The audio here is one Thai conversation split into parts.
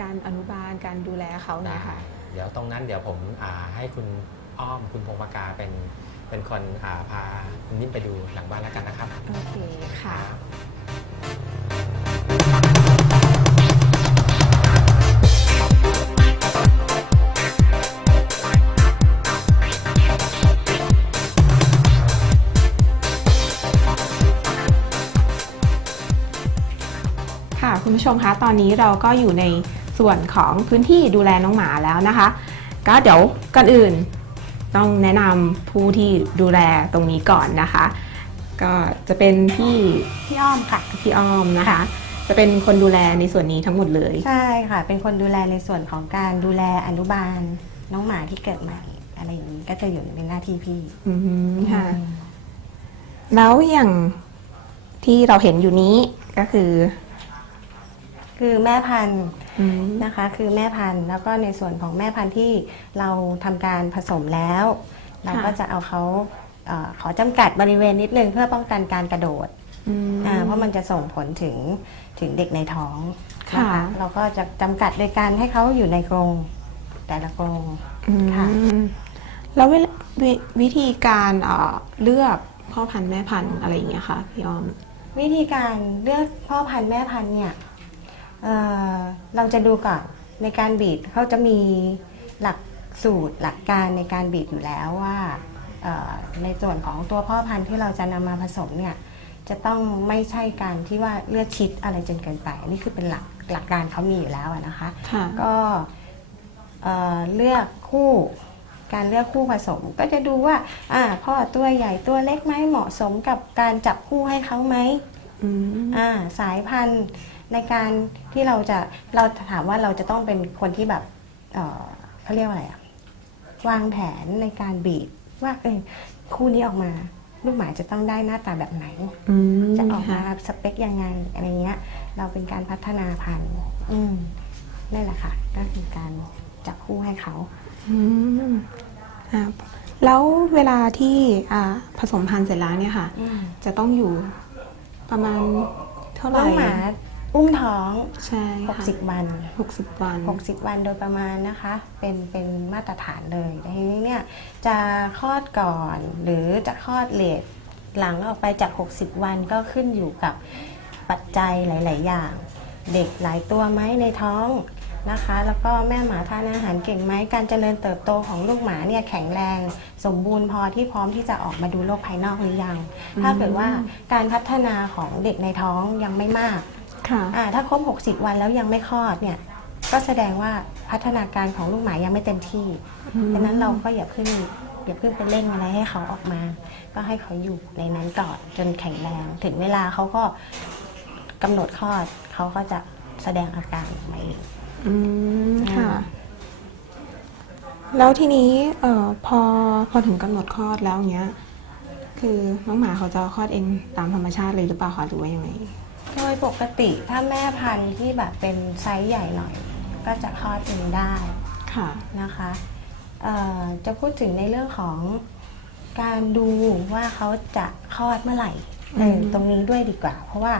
การอนุบาลการดูแลเขาได้เนี่ยค่ะ เดี๋ยวตรงนั้นเดี๋ยวผมอ่าให้คุณอ้อมคุณพงปากาเป็นเป็นคนอ่าพาคุณนิ่มไปดูหลังบ้านแล้วกันนะครับ โอเคค่ะค่ะคุณผู้ชมคะ ตอนนี้เราก็อยู่ใน ส่วนของพื้นที่ดูแลน้องหมาแล้วนะคะ ก็เดี๋ยวก่อนอื่นต้องแนะนำผู้ที่ดูแลตรงนี้ก่อนนะคะ ก็จะเป็นพี่พี่อ้อมค่ะ พี่อ้อมนะคะ จะเป็นคนดูแลในส่วนนี้ทั้งหมดเลย ใช่ค่ะ เป็นคนดูแลในส่วนของการดูแลอนุบาลน้องหมาที่เกิดใหม่ อะไรอย่างนี้ก็จะอยู่ในหน้าที่พี่อืมค่ะ แล้วอย่างที่เราเห็นอยู่นี้ก็คือ คือแม่พันธุ์อืมนะคะ คือแม่พันธุ์แล้วก็ในส่วนของแม่พันธุ์ที่เราทำการผสมแล้ว เราก็จะเอาเขาเออขอจำกัดบริเวณนิดนึงเพื่อป้องกันการกระโดดอืมอ่าเพราะมันจะส่งผลถึงถึงเด็กในท้องนะค่ะคะเราก็จะจำกัดโดยการให้เขาอยู่ในกรงแต่ละกรงอืมค่ะแล้วเวลาวิวิธีการเอ่อเลือกพ่อพันธุ์แม่พันธุ์อะไรอย่างเงี้ยค่ะพี่อ้อม วิธีการเลือกพ่อพันธุ์แม่พันธุ์เนี่ย เอ่อเราจะดูก่อนในการบีดเขาจะมีหลักสูตรหลักการในการบีดอยู่แล้วว่าเอ่อในส่วนของตัวพ่อพันธุ์ที่เราจะนำมาผสมเนี่ยจะต้องไม่ใช่การที่ว่าเลือดชิดอะไรจนเกินไปอันนี่คือเป็นหลักหลักการเขามีอยู่แล้วอะนะคะค่ะก็เอ่อเลือกคู่การเลือกคู่ผสมก็จะดูว่าอ่าพ่อตัวใหญ่ตัวเล็กไหมเหมาะสมกับการจับคู่ให้เขาไหมอืมอ่าสายพันธุ์ ในการที่เราจะเราถามว่าเราจะต้องเป็นคนที่แบบเอ่อเขาเรียกว่าอะไรอะวางแผนในการบีบว่าเออคู่นี้ออกมา ลูกหมาจะต้องได้หน้าตาแบบไหน อืมจะออกมาค่ะสเปคยังไงอะไรเงี้ย เราเป็นการพัฒนาพันธุ์อืมนั่นแหละค่ะก็คือการจับคู่ให้เขา อืมอ่าแล้วเวลาที่อ่าผสมพันธุ์เสร็จแล้วเนี่ยค่ะ จะต้องอยู่ประมาณเท่าไหน้ร่องหมา อุ้มท้องใช่ค่ะ60 วันหกสิบวัน 60 วันโดยประมาณนะคะ เป็นเป็นมาตรฐานเลยแต่ทีนี้เนี่ยจะคลอดก่อนหรือจะคลอดเลทหลังออกไปจาก 60 วันก็ขึ้นอยู่กับปัจจัยหลาย ๆ อย่าง เด็กหลายตัวไหมในท้องนะคะ แล้วก็แม่หมาทานอาหารเก่งไหมการเจริญเติบโตของลูกหมาเนี่ยแข็งแรง สมบูรณ์พอที่พร้อมที่จะออกมาดูโลกภายนอกหรือยัง ถ้าเกิดว่าการพัฒนาของเด็กในท้องยังไม่มาก ค่ะ อ่าถ้าครบ 60 วันแล้วยังไม่คลอดเนี่ย ก็แสดงว่าพัฒนาการของลูกหมายังไม่เต็มที่อืม ดังนั้นเราก็อย่าเพิ่งอย่าเพิ่งไปเร่งอะไรให้เขาออกมา ก็ให้เขาอยู่ในนั้นก่อนจนแข็งแรง ถึงเวลาเขาก็กำหนดคลอดเขาก็จะแสดงอาการออกมาเอง อืมค่ะ แล้วทีนี้เอ่อพอพอถึงกำหนดคลอดแล้วเงี้ย คือน้องหมาเขาจะคลอดเองตามธรรมชาติเลยหรือเปล่าคะหรือว่ายังไง โดยปกติถ้าแม่พันธุ์ที่แบบเป็นไซส์ใหญ่หน่อย ก็จะคลอดเองได้ค่ะนะคะเอ่อจะพูดถึงในเรื่องของการดูว่าเขาจะคลอดเมื่อไหร่เอออืมตรงนี้ด้วยดีกว่า เพราะว่า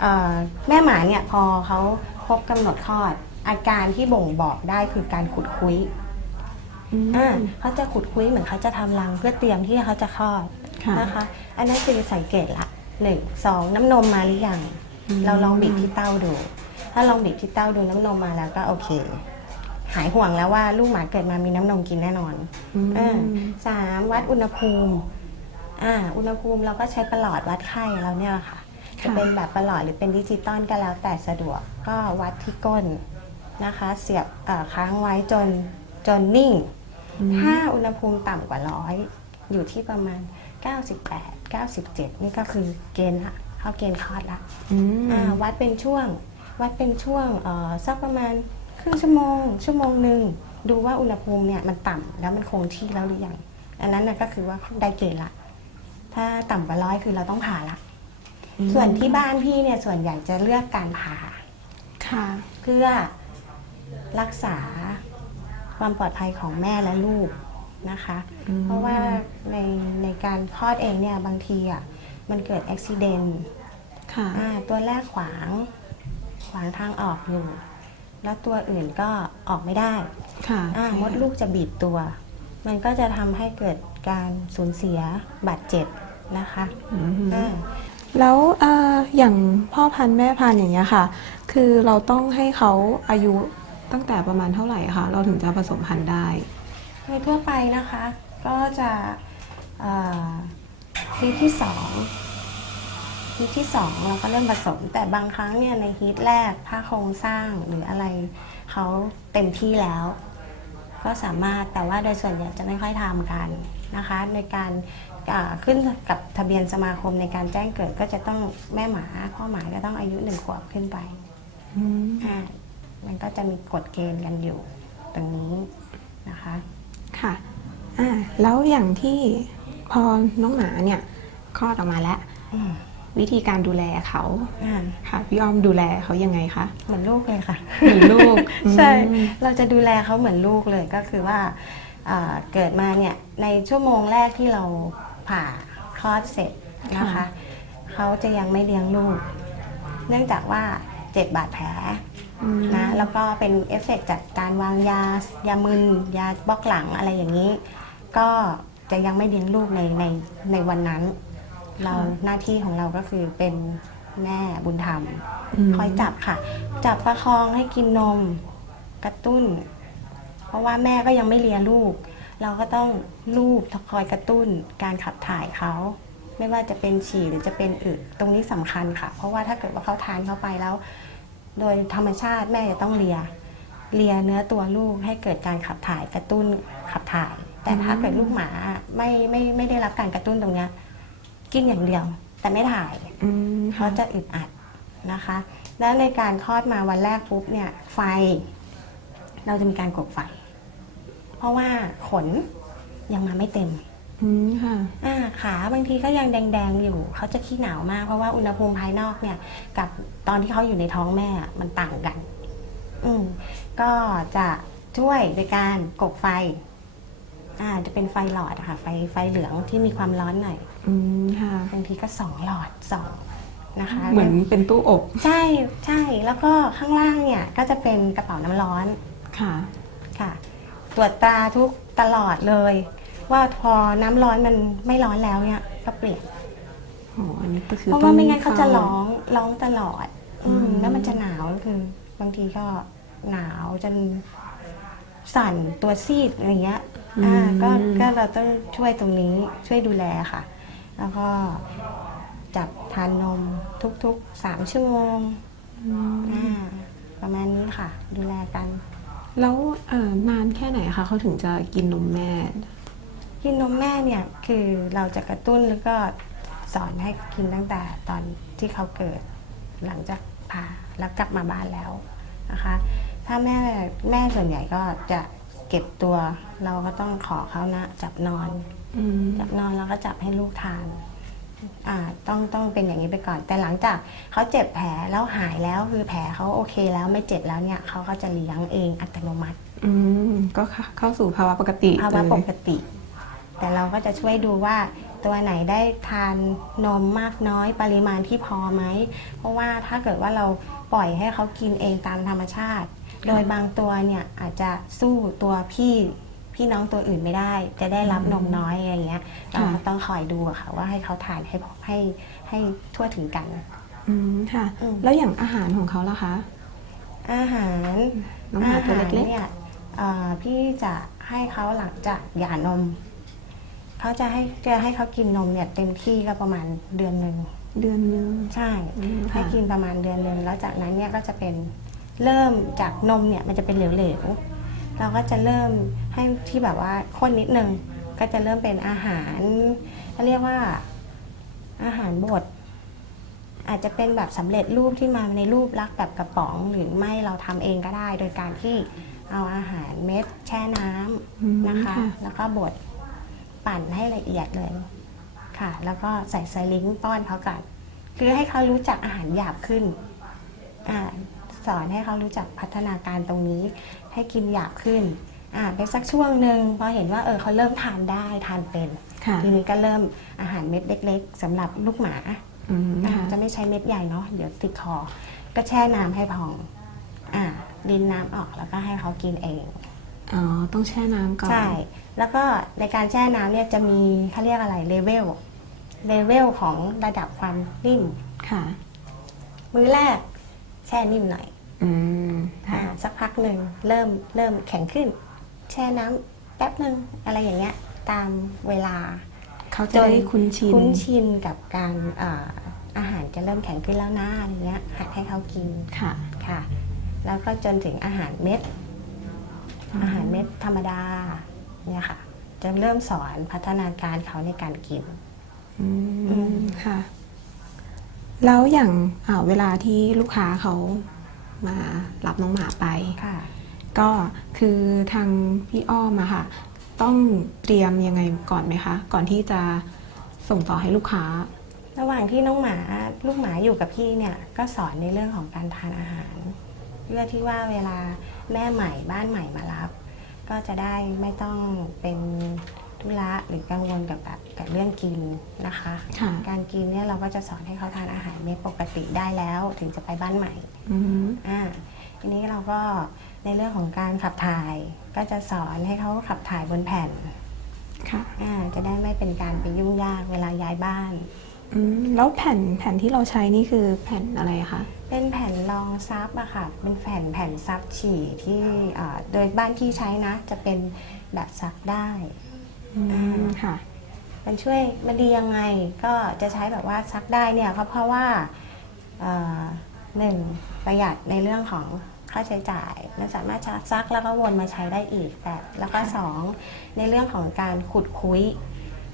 เอ่อแม่หมาเนี่ยพอเขาครบกำหนดคลอด อาการที่บ่งบอกได้คือการขุดคุยอืมอ่าเขาจะขุดคุยเหมือนเขาจะทำรังเพื่อเตรียมที่เขาจะคลอดค่ะ นะคะ อันนั้นคือสังเกตละหนึ่งสองน้ำนมมาหรือยังอืม เราลองบีบที่เต้าดู ถ้าลองบีบที่เต้าดูน้ำนมมาแล้วก็โอเค หายห่วงแล้วว่าลูกหมาเกิดมามีน้ำนมกินแน่นอนอืมอ่าสามวัดอุณหภูมิอ่าอุณหภูมิเราก็ใช้ประหลอดวัดไข้เราเนี่ยแหละค่ะ จะเป็นแบบประหลอดหรือเป็นดิจิตอลก็แล้วแต่สะดวกก็วัดที่ก้นนะคะ เสียบเอ่อค้างไว้จนจนนิ่งอืมถ้าอุณหภูมิต่ำกว่าร้อยอยู่ที่ประมาณ 98 97 นี่ก็คือเกณฑ์ละ เข้าเกณฑ์คลอดละอืมอ่าวัดเป็นช่วง วัดเป็นช่วงเอ่อสักประมาณครึ่งชั่วโมง ชั่วโมงหนึ่งดูว่าอุณหภูมิเนี่ยมันต่ำแล้วมันคงที่แล้วหรือยังอันนั้นนะก็คือว่าได้เกณฑ์ละ ถ้าต่ำกว่าร้อยคือเราต้องผ่าละ ส่วนที่บ้านพี่เนี่ยส่วนใหญ่จะเลือกการผ่าค่ะ เพื่อรักษาความปลอดภัยของแม่และลูกนะคะอืมเพราะว่าในในการคลอดเองเนี่ยบางทีอะ มันเกิดอุบิเหตุค่ะค่ะ อ่าตัวแรกขวาง ขวางทางออกอยู่ แล้วตัวอื่นก็ออกไม่ได้ค่ะอ่ามดลูกจะบีบตัว มันก็จะทำให้เกิดการสูญเสียบาดเจ็บนะคะอืมอ่า แล้วเอ่ออย่างพ่อพันธุ์แม่พันธุ์อย่างเงี้ยค่ะ คือเราต้องให้เขาอายุตั้งแต่ประมาณเท่าไหร่คะ เราถึงจะผสมพันธุ์ได้ โดยทั่วไปนะคะก็จะเอ่อ ฮีทที่สองฮีทที่สองเราก็เริ่มผสม แต่บางครั้งเนี่ยในฮีทแรกถ้าโครงสร้างหรืออะไรเขาเต็มที่แล้ว ก็สามารถแต่ว่าโดยส่วนใหญ่จะไม่ค่อยทำกันนะคะ ในการอ่าขึ้นกับทะเบียนสมาคมในการแจ้งเกิดก็จะต้องแม่หมาพ่อหมาก็ต้องอายุหนึ่งขวบขึ้นไปอืมอ่ามันก็จะมีกฎเกณฑ์กันอยู่ตรงนี้นะคะ ค่ะ อ่า แล้วอย่างที่ พอน้องหมาเนี่ยคลอดออกมาแล้ว อืมวิธีการดูแลเขาอ่า ค่ะพี่อ้อมดูแลเขายังไงคะเหมือนลูกเลยค่ะ เหมือนลูก ใช่ อืมเราจะดูแลเขาเหมือนลูกเลยก็คือว่าอ่าเกิดมาเนี่ยในชั่วโมงแรกที่เราผ่าคลอดเสร็จนะคะเขาจะยังไม่เลี้ยงลูก เนื่องจากว่าเจ็บบาดแผลอืมนะแล้วก็เป็นเอฟเฟกต์จากการวางยายามึนยาบล็อกหลังอะไรอย่างนี้ ก็ จะยังไม่เลี้ยงลูกในในในวันนั้น เราหน้าที่ของเราก็คือเป็นแม่บุญธรรมมคอยจับค่ะ จับประคองให้กินนมกระตุ้น เพราะว่าแม่ก็ยังไม่เลียลูก เราก็ต้องลูบคอยกระตุ้นการขับถ่ายเขาไม่ว่าจะเป็นฉี่หรือจะเป็นอึตรงนี้สำคัญค่ะ เพราะว่าถ้าเกิดว่าเขาทานเข้าไปแล้ว โดยธรรมชาติแม่จะต้องเลียเลียเนื้อตัวลูกให้เกิดการขับถ่ายกระตุ้นขับถ่าย แต่ถ้าเกิดลูกหมาไม่ไม่ไม่ได้รับการกระตุ้นตรงเนี้ยกินอย่างเดียว แต่ไม่ถ่ายอืมเขาจะอึดอัดนะคะ แล้วในการคลอดมาวันแรกปุ๊บเนี่ย ไฟ เราจะมีการกดไฟ เพราะว่าขนยังมาไม่เต็มอืมค่ะอ่าขาบางทีก็ยังแดงๆอยู่ เขาจะขี้หนาวมาก เพราะว่าอุณหภูมิภายนอกเนี่ย กับตอนที่เขาอยู่ในท้องแม่อะมันต่างกัน อืมก็จะช่วยโดยการกดไฟ อ่าจะเป็นไฟหลอดอะค่ะ ไฟไฟเหลืองที่มีความร้อนหน่อยอืมค่ะ บางทีก็สองหลอดสองนะคะเหมือนเป็นตู้อบใช่ใช่แล้วก็ข้างล่างเนี่ยก็จะเป็นกระเป๋าน้ำร้อนค่ะ ค่ะ ตรวจตราทุกตลอดเลย ว่าพอน้ำร้อนมันไม่ร้อนแล้วเนี่ยก็เปลี่ยน อ๋ออันนี้ก็คือเพราะว่าไม่งั้นเขาจะฝ้ร้องร้องตลอดอืมอืมแล้วมันจะหนาวคือบางทีก็หนาวจนสั่นตัวซีดอะไรเงี้ยอ่าก็ก็เราต้องช่วยตรงนี้ช่วยดูแลค่ะ แล้วก็จับทานนมทุกๆสามชั่วโมงอืมอ่าประมาณนี้ค่ะ ดูแลกัน แล้วเอ่อนานแค่ไหนคะเขาถึงจะกินนมแม่ กินนมแม่เนี่ยคือเราจะกระตุ้นแล้วก็สอนให้กินตั้งแต่ตอนที่เขาเกิด หลังจากผ่าแล้วกลับมาบ้านแล้วนะคะ ถ้าแม่แม่ส่วนใหญ่ก็จะ เก็บตัว เราก็ต้องขอเขานะ จับนอน อืมจับนอนแล้วก็จับให้ลูกทาน อ่า ต้องต้องเป็นอย่างนี้ไปก่อน แต่หลังจากเขาเจ็บแผลแล้วหายแล้วคือแผลเขาโอเคแล้วไม่เจ็บแล้วเนี่ยเขาก็จะเลี้ยงเองอัตโนมัติอืมก็เข้าเข้าสู่ภาวะปกติภาวะเลยปกติ แต่เราก็จะช่วยดูว่าตัวไหนได้ทานนมมากน้อยปริมาณที่พอไหม เพราะว่าถ้าเกิดว่าเราปล่อยให้เขากินเองตามธรรมชาติ โดยบางตัวเนี่ยอาจจะสู้ตัวพี่พี่น้องตัวอื่นไม่ได้ จะได้รับนมน้อยอะไรเงี้ยเราก็ต้องคอยดูอะค่ะว่าให้เขาทานให้พอให้ให้ทั่วถึงกัน อืมค่ะ อืม แล้วอย่างอาหารของเขาล่ะคะ อาหารน้องหมาตัวเล็กอาหารเนี่ยเอ่อพี่จะให้เขาหลังจากหย่านมเขาจะให้จะให้เขากินนมเนี่ยเต็มที่ก็ประมาณเดือนหนึ่งๆเดือนนึง ใช่ อืมให้ค่ะกินประมาณเดือนหนึ่งแล้วจากนั้นเนี่ยก็จะเป็น เริ่มจากนมเนี่ยมันจะเป็นเหลวๆ เราก็จะเริ่มให้ที่แบบว่าข้นนิดนึง ก็จะเริ่มเป็นอาหารเขาเรียกว่าอาหารบด อาจจะเป็นแบบสำเร็จรูปที่มาในรูปลักษณ์แบบกระป๋อง หรือไม่เราทำเองก็ได้ โดยการที่เอาอาหารเม็ดแช่น้อืมำนะคะค่ะแล้วก็บดปั่นให้ละเอียดเลยค่ะ แล้วก็ใส่ไซลิงค์ป้อนเขากัน คือให้เขารู้จักอาหารหยาบขึ้นอา สอนให้เขารู้จักพัฒนาการตรงนี้ ให้กินหยาบขึ้นอ่าไปสักช่วงหนึ่งพอเห็นว่าเออเขาเริ่มทานได้ทานเป็น ค่ะทีนี้ก็เริ่มอาหารเม็ดเล็ก ๆสำหรับลูกหมาอืมค่ะจะไม่ใช้เม็ดใหญ่เนาะเดี๋ยวติดคอ ก็แช่น้ำให้พองอ่าดินน้ำออกแล้วก็ให้เขากินเอง อ๋อ ต้องแช่น้ำก่อน ใช่ แล้วก็ในการแช่น้ำเนี่ยจะมีเขาเรียกอะไรเลเวล เลเวลของระดับความนิ่ม ค่ะ มื้อแรก แช่นิ่มหน่อยอืมอ่าค่ะสักพักหนึ่งเริ่มเริ่มแข็งขึ้น แช่น้ำแป๊บหนึ่งอะไรอย่างเงี้ยตามเวลา เขาจะได้คุ้นชิน คุ้นชินกับการอ่าอาหารจะเริ่มแข็งขึ้นแล้วนะอะไรเงี้ยหัดให้เขากินค่ะ ค่ะ แล้วก็จนถึงอาหารเม็ด อาหารเม็ดธรรมดาเนี่ยค่ะ จะเริ่มสอนพัฒนาการเขาในการกิน อือืมมค่ะ แล้วอย่างอ่าเวลาที่ลูกค้าเขามารับน้องหมาไปค่ะก็คือทางพี่อ้อมอะค่ะ ต้องเตรียมยังไงก่อนไหมคะ ก่อนที่จะส่งต่อให้ลูกค้า ระหว่างที่น้องหมาลูกหมาอยู่กับพี่เนี่ยก็สอนในเรื่องของการทานอาหารเพื่อที่ว่าเวลาแม่ใหม่บ้านใหม่มารับ ก็จะได้ไม่ต้องเป็น ธุระหรือกังวลกับแบบกับเรื่องกินนะคะ ค่ะการกินเนี่ยเราก็จะสอนให้เขาทานอาหารเม็ดปกติได้แล้ว ถึงจะไปบ้านใหม่อืมอ่าทีนี้เราก็ในเรื่องของการขับถ่าย ก็จะสอนให้เขาขับถ่ายบนแผ่นค่ะอ่าจะได้ไม่เป็นการไปยุ่งยากเวลาย้ายบ้าน อืมแล้วแผ่นแผ่นที่เราใช้นี่คือแผ่นอะไรคะเป็นแผ่นรองซับอะค่ะ เป็นแผ่นแผ่นซับฉี่ที่อ่าโดยบ้านที่ใช้นะ จะเป็นแบบซักได้ อืมค่ะ มันช่วยมันดียังไงก็จะใช้แบบว่าซักได้เนี่ยก็เพราะว่าเอ่อหนึ่งประหยัดในเรื่องของค่าใช้จ่ายมันสามารถซักแล้วก็วนมาใช้ได้อีกแต่แล้วก็สองในเรื่องของการขุดคุย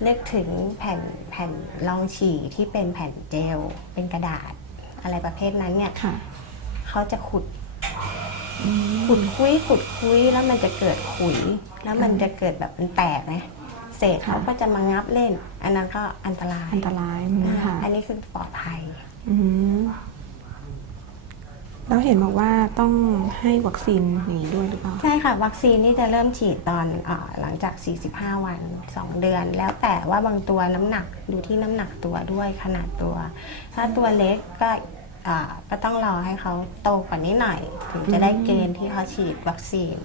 นึกถึงแผ่นแผ่นรองฉี่ที่เป็นแผ่นเจลเป็นกระดาษ อะไรประเภทนั้นเนี่ยค่ะเขาจะขุดอืมขุดคุยขุดคุยแล้วมันจะเกิดขุย แล้วมันจะเกิดแบบมันแตกนะ เศษค่ะเขาก็จะมางับเล่น อันนั้นก็อันตรายอันตรายอืมค่ะ อันนี้คือปลอดภัย อืมแล้วเห็นบอกว่าต้องให้วัคซีนอย่างนี้ด้วยหรือเปล่า ใช่ค่ะ วัคซีนนี่จะเริ่มฉีดตอนอาหลังจาก 45 วัน 2 เดือน แล้วแต่ว่าบางตัวน้ำหนักดูที่น้ำหนักตัวด้วยขนาดตัว ถ้าตัวเล็กก็อ่าก็ต้องรอให้เขาโตกว่านี้หน่อย ถึงจะได้เกณฑ์ที่เขาฉีดวัคซีน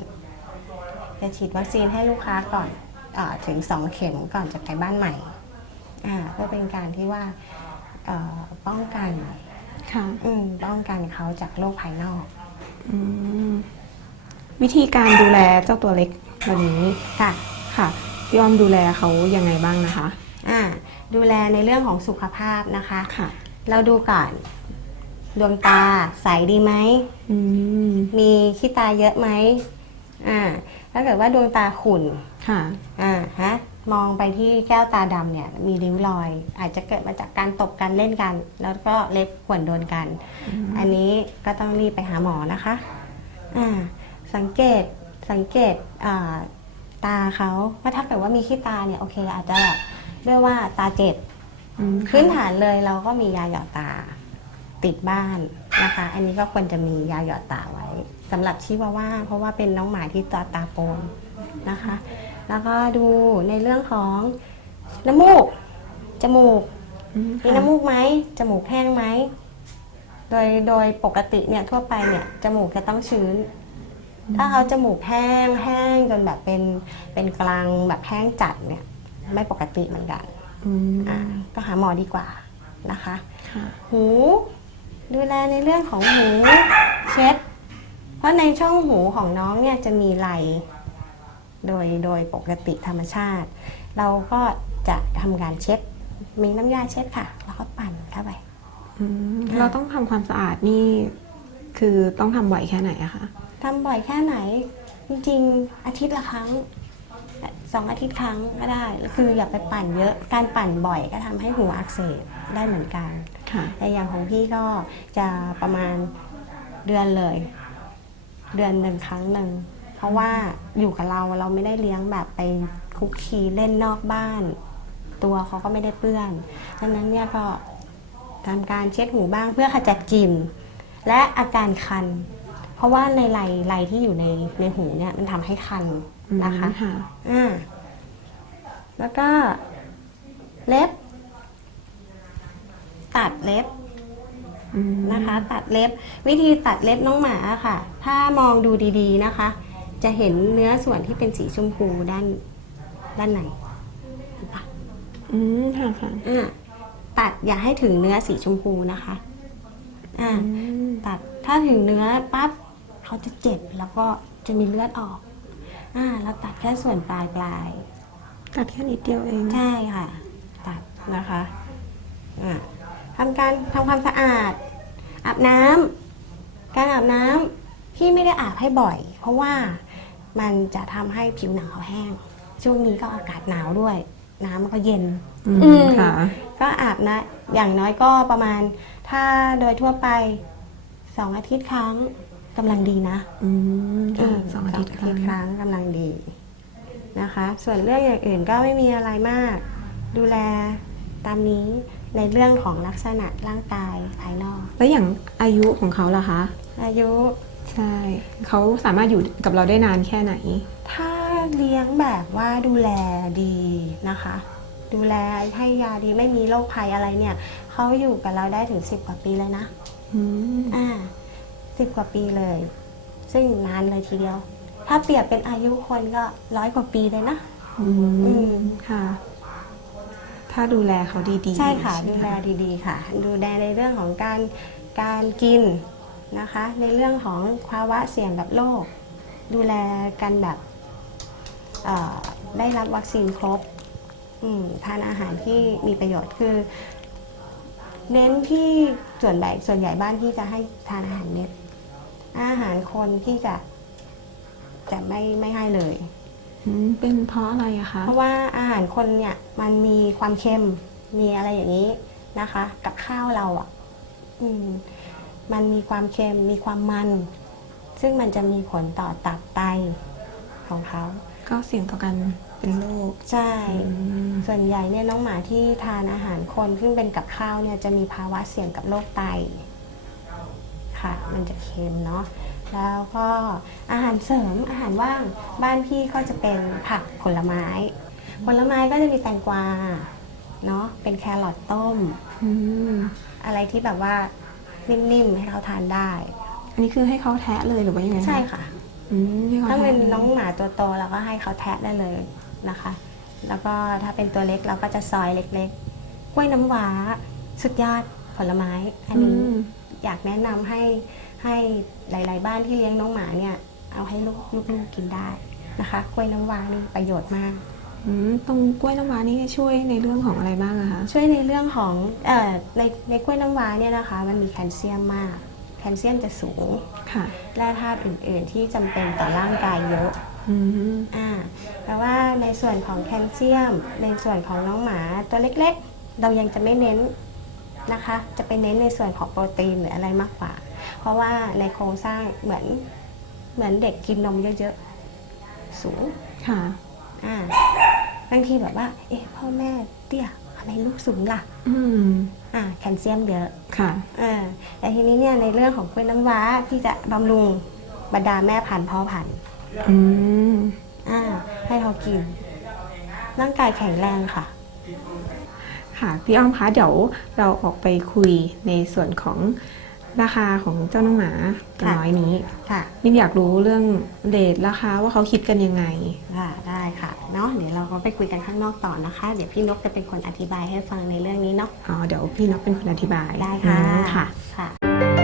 จะฉีดวัคซีนให้ลูกค้าก่อน อาถึง2เข็มก่อนจะไปบ้านใหม่อ่าเพื่อเป็นการที่ว่าเอ่อป้องกันค่ะอืมป้องกันเขาจากโรคภายนอกอืมวิธีการดูแลเจ้าตัวเล็กแบบนี้ค่ะค่ะพี่อ้อมดูแลเขายังไงบ้างนะคะอ่าดูแลในเรื่องของสุขภาพนะคะค่ะ เราดูก่อนดวงตาใสดีไหมอืมมีขี้ตาเยอะไหมอ่าถ้าเกิดว่าดวงตาขุ่น ค่ะอ่าฮะมองไปที่แก้วตาดำเนี่ยมีริ้วรอย อาจจะเกิดมาจากการตบกันเล่นกัน แล้วก็เล็บข่วนโดนกัน อันนี้ก็ต้องรีบไปหาหมอนะคะอ่าสังเกตสังเกตอ่าตาเขาว่าถ้าเกิดว่ามีขี้ตาเนี่ยโอเค อาจจะแบบด้วยว่าตาเจ็บอืมพื้นฐานเลยเราก็มียาหยอดตาติดบ้านนะคะ อันนี้ก็ควรจะมียาหยอดตาไว้สำหรับชิวาว่า เพราะว่าเป็นน้องหมาที่ตาตาโปนนะคะ แล้วก็ดูในเรื่องของน้ำมูก จมูกอืมมีค่ะน้ำมูกไหม จมูกแห้งไหม โดยโดยปกติเนี่ยทั่วไปเนี่ยจมูกจะต้องชื้น ถ้าเขาจมูกแห้งแห้งจนแบบเป็นเป็นกลางแบบแห้งจัดเนี่ยไม่ปกติเหมือนกันอืมอ่าก็หาหมอดีกว่านะคะค่ะหูดูแลในเรื่องของหูเช็ด เพราะในช่องหูของน้องเนี่ยจะมีไหล โดยโดยปกติธรรมชาติ เราก็จะทำการเช็ด มีน้ำยาเช็ดค่ะ แล้วก็ปั่นเข้าไป อืมเราต้องทำความสะอาดนี่ คือต้องทำบ่อยแค่ไหนอะคะทำบ่อยแค่ไหน จริงๆ อาทิตย์ละครั้งสองอาทิตย์ครั้งก็ได้ คืออย่าไปปั่นเยอะการปั่นบ่อยก็ทำให้หูอักเสบได้เหมือนกัน ค่ะ แต่อย่างของพี่ก็จะประมาณเดือนเลย เดือนหนึ่งครั้งหนึ่ง เพราะว่าอยู่กับเราเราไม่ได้เลี้ยงแบบไปคุกคีเล่นนอกบ้าน ตัวเขาก็ไม่ได้เปื้อนดังนั้นเนี่ยก็ทำการเช็ดหูบ้างเพื่อขจัดกลิ่นและอาการคัน เพราะว่าในไหลไหลที่อยู่ในในหูเนี่ยมันทำให้คันนะคะอืมค่ะอ่าแล้วก็ เล็บตตัดเล็บ อืม นะคะตัดเล็บวิธีตัดเล็บน้องหมาค่ะ ถ้ามองดูดีๆนะคะ จะเห็นเนื้อส่วนที่เป็นสีชมพูด้านด้านในอืมค่ะค่ะอ่าตัดอย่าให้ถึงเนื้อสีชมพูนะคะอ่าอืมตัดถ้าถึงเนื้อปั๊บเขาจะเจ็บแล้วก็จะมีเลือดออกอ่าเราตัดแค่ส่วนปลายปลายตัดแค่นิดเดียวเองใช่ค่ะ ตัดนะคะอ่าทำการทำความสะอาด อาบน้ำการอาบน้ำพี่ไม่ได้อาบให้บ่อย เพราะว่า มันจะทำให้ผิวหนังเขาแห้ง ช่วงนี้ก็อากาศหนาวด้วย น้ำมันก็เย็น อืมอืม ค่ะ ก็อาบนะ อย่างน้อยก็ประมาณ ถ้าโดยทั่วไปสองอาทิตย์ครั้งกำลังดีนะอืมค่ะมสองอาทิตย์ครั้งครั้งกำลังดีนะคะ ส่วนเรื่องอย่างอื่นก็ไม่มีอะไรมาก ดูแลตามนี้ในเรื่องของลักษณะร่างกายภายนอก แล้วอย่างอายุของเขาล่ะคะ อายุ ใช่เขาสามารถอยู่กับเราได้นานแค่ไหน ถ้าเลี้ยงแบบว่าดูแลดีนะคะ ดูแลให้ยาดีไม่มีโรคภัยอะไรเนี่ยเขาอยู่กับเราได้ถึง10กว่าปีเลยนะอืมอ่าสิบกว่าปีเลย ซึ่งนานเลยทีเดียว ถ้าเปรียบเป็นอายุคนก็ร้อยกว่าปีเลยนะ อือืม มค่ะ ถ้าดูแลเขาดีๆใช่ค่ะไหมดูแลดีๆค่ะ ดูแลในเรื่องของการการกิน นะคะ ในเรื่องของภาวะเสี่ยงกับโรคดูแลกันแบบเอ่อได้รับวัคซีนครบอืมทานอาหารที่มีประโยชน์คือ เน้นที่ส่วนใหญ่ส่วนใหญ่บ้านที่จะให้ทานอาหารเม็ดอาหารคนที่จะจะไม่ไม่ให้เลยอืมเป็นเพราะอะไรอะคะ เพราะว่าอาหารคนเนี่ยมันมีความเค็มมีอะไรอย่างนี้นะคะ กับข้าวเราอะ่ะอื มมันมีความเค็มมีความมัน ซึ่งมันจะมีผลต่อตับไตของเขา ก็เสี่ยงต่อการเป็นโรคใช่อืมส่วนใหญ่เนี่ยน้องหมาที่ทานอาหารคนซึ่งเป็นกับข้าวเนี่ยจะมีภาวะเสี่ยงกับโรคไตค่ะ มันจะเค็มเนาะแล้วก็อาหารเสริมอาหารว่างบ้านพี่ก็จะเป็นผักผลไม้ ผลไม้ก็จะมีแตงกวาเนาะเป็นแครอทต้มอืมอะไรที่แบบว่า นิ่มๆให้เขาทานได้ อันนี้คือให้เขาแทะเลยหรือว่ายังไงใช่ค่ะ อืมให้เขาถ้าแทะเป็นลยน้องหมาตัวโตเราก็ให้เขาแทะได้เลยนะคะ แล้วก็ถ้าเป็นตัวเล็กเราก็จะซอยเล็กๆกล้วยน้ำว้าสุดยอดผลไม้ อันอืนี้มอยากแนะนำให้ให้หลาย ๆ บ้านที่เลี้ยงน้องหมาเนี่ยเอาให้ลูกลูกๆกินได้นะคะกล้วยน้ำว้านี่ประโยชน์มากอืม ตรงกล้วยน้ำว้านี่ช่วยในเรื่องของอะไรบ้างอะคะ ช่วยในเรื่องของเอ่อในในกล้วยน้ำว้าเนี่ยนะคะ มันมีแคลเซียมมาก แคลเซียมจะสูงค่ะแร่ธาตุอื่น ๆ ที่จำเป็นต่อร่างกายเยอะอืมอ่าแต่ว่าในส่วนของแคลเซียม ในส่วนของน้องหมาตัวเล็กๆ เรายังจะไม่เน้นนะคะ จะไปเน้นในส่วนของโปรตีนหรืออะไรมากกว่า เพราะว่าในโครงสร้างเหมือนเหมือนเด็กกินนมเยอะๆ สูงค่ะ อ่า บางทีแบบว่า เอ๊ะพ่อแม่เตี้ยทำไมลูกสูงล่ะ อืมอ่าแคลเซียมเยอะค่ะอ่าแต่ทีนี้เนี่ยในเรื่องของกล้วยน้ำว้าที่จะบำรุงบรรดาแม่พันธุ์พ่อพันธุ์อืมอ่าให้เขากิน ร่างกายแข็งแรงค่ะ ค่ะพี่อ้อมคะเดี๋ยวเราออกไปคุยในส่วนของ ราคาของเจ้าน้องหมาตัวค่ะ น้อยนี้ค่ะ นิ่มอยากรู้เรื่องเรทราคาว่าเขาคิดกันยังไง ค่ะได้ค่ะเนาะเดี๋ยวเราก็ไปคุยกันข้างนอกต่อนะคะ เดี๋ยวพี่นกจะเป็นคนอธิบายให้ฟังในเรื่องนี้เนาะ อ๋อ เดี๋ยวพี่นับเป็นคนอธิบายได้ค่ะ อืมค่ะ ค่ะ